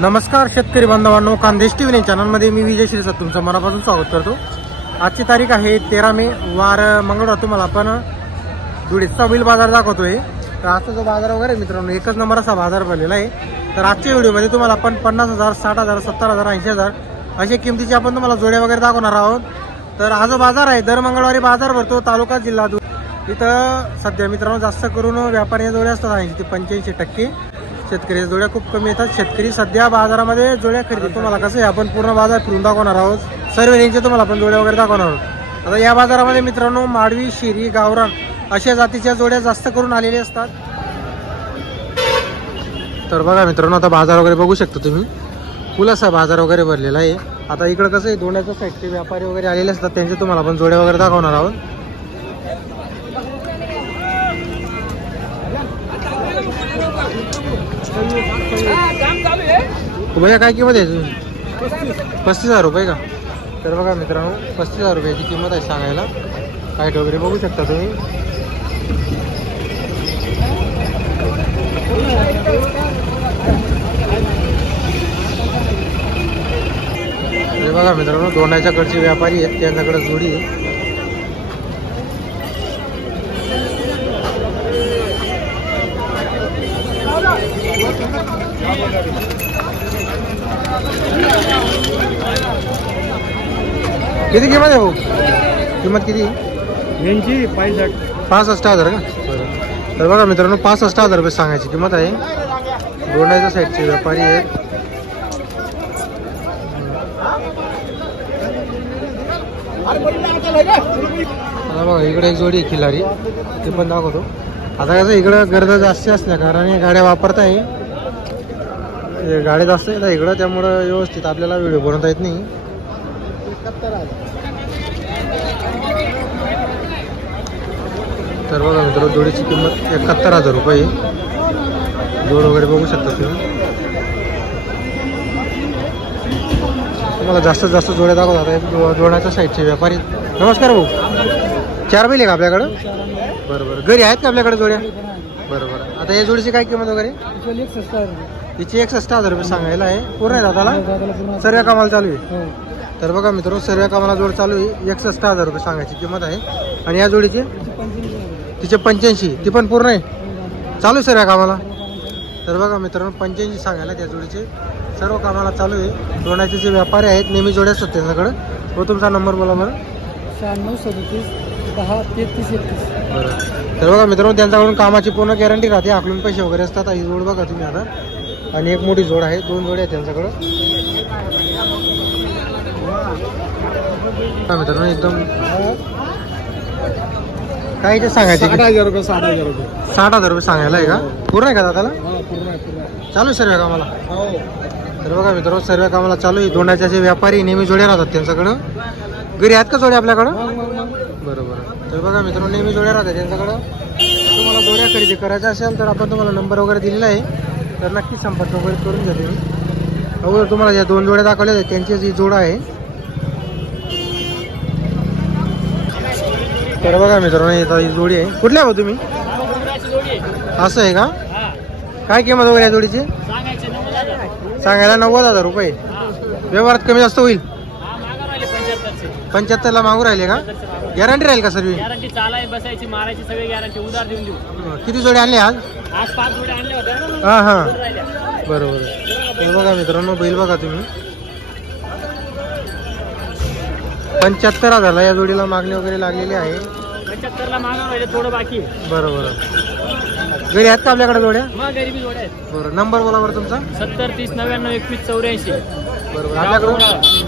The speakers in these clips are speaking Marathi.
नमस्कार शेतकरी बांधवांनो, खानदेश टीव्ही चॅनलमध्ये मी विजय श्रीसत तुमचं मनापासून स्वागत करतो। आजची तारीख आहे 13 मे, वार मंगळवार। तुम्हाला आपण धुळीचा बैल बाजार दाखवतोय। तर आजचा जो बाजार वगैरे मित्रांनो एकच नंबर असा बाजार भरलेला आहे। तर आजच्या व्हिडिओमध्ये तुम्हाला आपण 50,000, 60,000, 70,000, 80,000 अशा किमतीची आपण तुम्हाला जोड्या वगैरे दाखवणार आहोत। तर हा जो बाजार आहे दर मंगळवारी बाजार भरतो, तालुका जिल्हा धुळे। इथं सध्या मित्रांनो जास्त करून व्यापारी जोड्या असतात 80 ते 85%। शेतकरी जोड्या खूप कमी येतात। शेतकरी सध्या बाजारामध्ये जोड्या खरेदी तुम्हाला कसं आहे आपण पूर्ण बाजार फिरून दाखवणार आहोत। सर्व रेंजचे तुम्हाला आपण जोड्या वगैरे दाखवणार आहोत। आता या बाजारामध्ये मित्रांनो माडवी, शिरी, गावरान अशा जातीच्या जोड्या जास्त करून आलेल्या असतात। तर बघा मित्रांनो, आता बाजार वगैरे बघू शकता तुम्ही, फुल असा बाजार वगैरे भरलेला आहे। आता इकडे कसं आहे दोंड्याच्या साईडचे व्यापारी वगैरे आलेले असतात, त्यांचे तुम्हाला आपण जोड्या वगैरे दाखवणार आहोत। भैया काय किंमत आहे? 35,000 रुपये का? तर बघा मित्रांनो 35,000 रुपयाची किंमत आहे सांगायला। काय वगैरे बघू शकता तुम्ही। हे बघा मित्रांनो दोंडाच्या कडचे व्यापारी आहेत, त्यांच्याकडे जोडी आहे। किती किंमत आहे भाऊ? किंमत किती? यांची 65,000 का? तर बघा मित्रांनो 65,000 रुपये सांगायची किंमत आहे। दोंडाच्या साईडचे व्यापारी आहेत। बघा इकडे एक जोडी आहे खिलारी, ते पण दाखवतो। आता कसं इकडं गर्द जास्त असल्या कारण गाड्या वापरताय, गाड्या जास्त येतात इकडं, त्यामुळं व्यवस्थित आपल्याला व्हिडिओ बनवता येत नाही। तर बघा मित्रांनो जोडीची किंमत 71,000 रुपये। जोड वगैरे बघू शकता तुम्ही। तुम्हाला जास्तीत जास्त जोड्या दाखवतात जोड्याच्या साईडचे व्यापारी। नमस्कार भाऊ, 4 बैल आहे का आपल्याकडं? बरोबर, घरी आहेत का आपल्याकडे जोड्या? बरोबर। आता या जोडीची काय किंमत वगैरे? तिची 61,000 रुपये सांगायला आहे। पूर्ण आहे दादाला? सर्व कामाला चालू आहे। तर बघा मित्रांनो सर्व कामाला जोड चालू आहे, 61,000 रुपये सांगायची किंमत आहे। आणि या जोडीची तिचे 85, ती पण पूर्ण आहे, चालू आहे सर्व कामाला। तर बघा मित्रांनो 85 सांगायला त्या जोडीचे, सर्व कामाला चालू आहे। दोंडाचे जे व्यापारी आहेत नेहमी जोड्या असतात त्यांच्याकडे। व तुमचा नंबर बोला बरं। 9637103331। बरं। तर बघा मित्रांनो त्यांच्याकडून कामाची पूर्ण गॅरंटी राहते, आकलून पैसे वगैरे असतात। ही जोड बघा तुम्ही आता, आणि एक मोठी जोड आहे, 2 जोड्या आहेत त्यांच्याकडं। मित्रांनो एकदम काय ते सांगायचे? 60,000 रुपये 60,000 रुपये 60,000 रुपये सांगायला आहे का? पूर्ण आहे का दादाला? पूर्ण चालू आहे सर्व कामाला? तर बघा मित्रांनो सर्व कामाला चालू आहे। दोंडाचे जे व्यापारी नेहमी जोड्या राहतात त्यांच्याकडं। घरी आहेत का जोड्या आपल्याकडं? बरोबर। तर बघा मित्रांनो नेहमी जोड्या राहतात त्यांच्याकडं। तुम्हाला जोड्या खरेदी करायच्या असेल तर आपण तुम्हाला नंबर वगैरे दिलेला आहे, तर नक्की संपर्क वगैरे करून घ्या तुम्ही। अगोदर तुम्हाला ज्या 2 जोड्या दाखवल्या आहेत त्यांची जी जोड आहे। तर बघा मित्रांनो ही जोडी आहे। कुठल्या हो तुम्ही? असं आहे का? काय किंमत वगैरे या जोडीची? सांगायला 90,000 रुपये। व्यवहारात कमी जास्त होईल? 75ला मागू राहिले का? गॅरंटी राहील का सर्व? गॅरंटी चालाय बसायची मारायची सगळी गॅरंटी उधार देऊन देऊ। किती जोडे आणले आज? आज 5 जोड्या आणल्या होत्या। हां हां बरोबर। तर बघा मित्रांनो बैल बघा तुम्ही, 75,000ला या जोडीला मागणी वगैरे लागलेली आहे। 75ला मागणार राहिले, थोडं बाकी। बरोबर। घरी आहेत का आपल्याकडे जोड्या? मग गरीबी जोड्या आहेत। बरं, नंबर बोला बरं तुमचा। 70 30 99 21 84। बरोबर। आपल्याकडे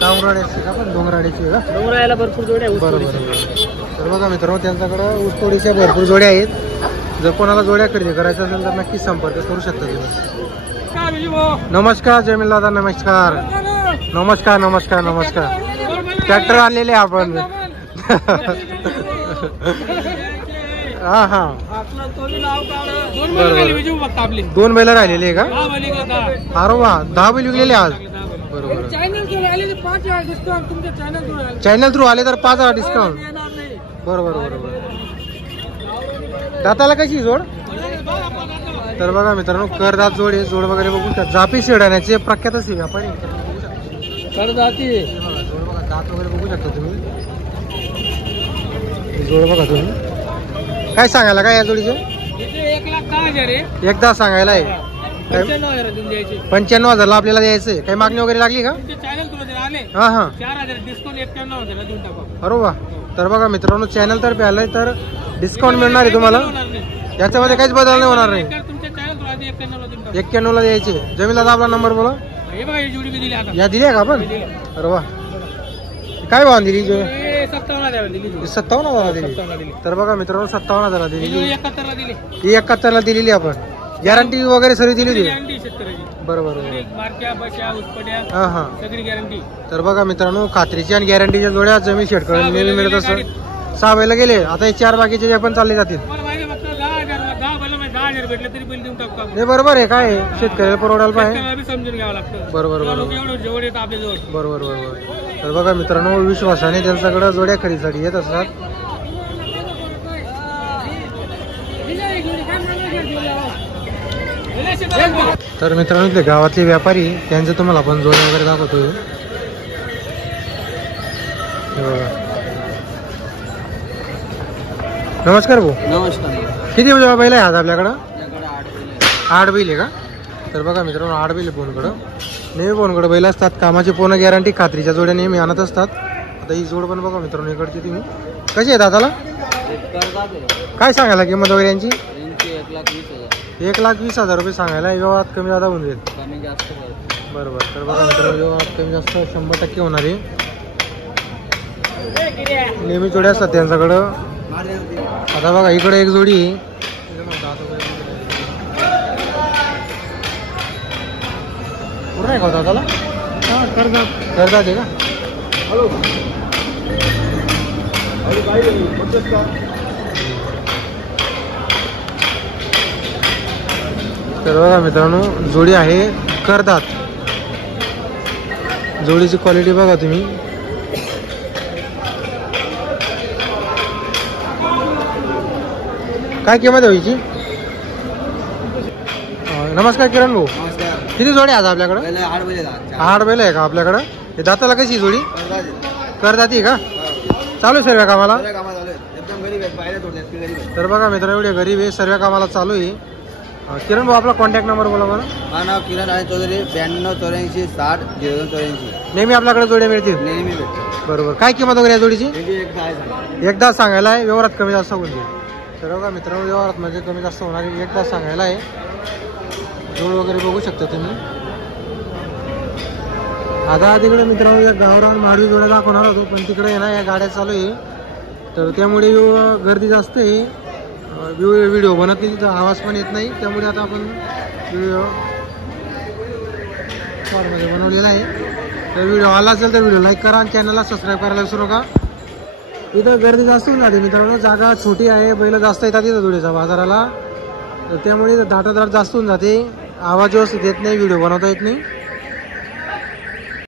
डांगराड्याची का पण डोंगराड्याची का? डोंगराळ्याला भरपूर जोड्या आहेत। बरोबर। तर बघा मित्रांनो त्यांच्याकडे ऊसतोडीच्या भरपूर जोड्या आहेत। जर कोणाला जोड्या खरेदी करायच्या असेल तर नक्की संपर्क करू शकता तुम्ही। नमस्कार जमील दादा, नमस्कार नमस्कार नमस्कार नमस्कार। ट्रॅक्टर आणलेले आपण। हा हा 2 बैल राहिलेले आहे का? अरे वा, 10 बैल विकलेले आज। बरोबर। चॅनल थ्रू आले तर 5,000 डिस्काउंट। बरोबर बरोबर। दाताला कशी जोड? तर बघा मित्रांनो करदात जोड आहे, जोड वगैरे बघू शकता. जापी शेडाण्याचे प्रख्यातच आहे व्यापारी. कर जाती जोड बघा, दात वगैरे बघू शकता तुम्ही. जोड बघा तुम्ही. काय सांगायला काय या जोडीचे? 1,10,000 आहे. एकदा सांगायला आहे 95,000 देऊन द्यायचे. 95,000ला आपल्याला द्यायचंय. काही मागणी वगैरे लागली का? तुमचे चॅनल तुला जर आले हा हा 4,000 डिस्काउंट 91,000 देऊन टाकू. बरोबर. तर बघा मित्रांनो चॅनल तर्फे आलंय तर डिस्काउंट मिळणार आहे तुम्हाला. याच्यामध्ये काहीच बदल नाही होणार नाही. तुमच्या चॅनल तुला 91,000 देऊन टाकू. 91ला द्यायचे. जमीन दादा आपला नंबर बोला. हे बघा ही जोडी बी दिली आता. या दिल्या का आपण? अरे वा. काय भाव दिली? हे 57,000 दिली. 57,000 दिली. 57,000 दिली. तर बघा मित्रांनो 57,000 ही दिली. जोडी 71ला दिली. ही 71ला दिलेली आपण. गॅरंटी वगैरे सगळी दिली होती. गॅरंटी शेतकऱ्याची. बरोबर. सगळी मारक्या बशा उत्पड्या हा हा. सगळी गॅरंटी. तर बघा मित्रांनो खात्रीची आणि गॅरंटीच्या जोड्या जमीन शेटकडून नेहमी मिळत असत. 6 बैल गेले. आता हे 4 बाकीचे जे पण चालले जातील. मला माहिती फक्त 10,000 भेटले तरी बिल देऊन टाकतो आपण. हे बरोबर आहे. काय आहे? शेतकऱ्याला परवडायला पाहिजे. शेतकऱ्याला बी समजून घ्यावं लागतं. बरोबर लोक बरोबर एवढं जवळ येतं आपल्या जवळ. बरोबर बरोबर. तर बघा मित्रांनो विश्वासाने त्यांच्याकडे जोड्या खरेदीसाठी येत असतात. तर मित्रांनो इथले गावातले व्यापारी त्यांचे तुम्हाला आपण जोड्या वगैरे दाखवतोय. हे बघा. नमस्कार भाऊ. नमस्कार. किती बैल आहे आज आपल्याकडं? 8 बैल आहे का? तर बघा मित्रांनो 8 बैल फोनकडं. नेहमी फोनकडं बैल असतात. कामाची पूर्ण गॅरंटी खात्रीच्या जोड्या नेहमी आणत असतात. आता ही जोड पण बघा मित्रांनो इकडची तुम्ही. कशी आहे दादाला? काय सांगायला किंमत वगैरे यांची? 1,20,000 रुपये सांगायला. व्यवहारात कमी जादा होऊन जाईल. बरोबर. तर बघा मित्रांनो व्यवहारात कमी जास्त 100% होणार आहे. नेहमी जोड्या असतात त्यांच्याकडं. आता बघा इकडे एक जोडी आहे. पूर्ण आहे का दादाला? हा करदात. करतात आहे का? तर बघा मित्रांनो जोडी आहे करदात. जोडीची क्वालिटी बघा तुम्ही. काय किंमत आहे हिची? नमस्कार किरण भाऊ. किती जोडी आज आपल्याकडं? 8 बैल आहे का आपल्याकडं? हे दाताला कशी जोडी? करदाती का? चालू सर्व कामाला? तर बघा मित्र एवढे गरीब आहे. सर्व कामाला चालू आहे. किरण भाऊ आपला कॉन्टॅक्ट नंबर बोला मला. माझं नाव किरण आहे चौधरी. 92 84 60 02 84. नेहमी आपल्याकडे जोड्या मिळतील. नेहमी भेटतो. बरोबर. काय किंमत वगैरे आहे जोडीची? एकदा सांगायला आहे. व्यवहारात कमी जास्त होऊन जाईल. तर बघा मित्रांनो व्यवहारात म्हणजे कमी जास्त होणार आहे. एकदा सांगायला आहे. जोड वगैरे बघू शकता तुम्ही. आता तिकडे मित्रांनो या गावरान माडवी जोड्या दाखवणार होतो पण तिकडे आहे ना या गाड्या चालू आहे. तर त्यामुळे गर्दी जास्त आहे. व्हिडिओ बनत नाही. तिथं आवाज पण येत नाही. त्यामुळे आता आपण व्हिडिओ शॉर्टमध्ये बनवलेला आहे. तर व्हिडिओ आला असेल तर व्हिडिओ लाईक करा आणि चॅनलला सबस्क्राईब करायला विसरू नका. इथं गर्दी जास्त होऊन जाते मित्रांनो. जागा छोटी आहे. बैल जास्त येतात इथं धुळेच्या बाजाराला. तर त्यामुळे धाटाधाट जास्त होऊन जाते. आवाज व्यवस्थित येत नाही. व्हिडिओ बनवता येत नाही.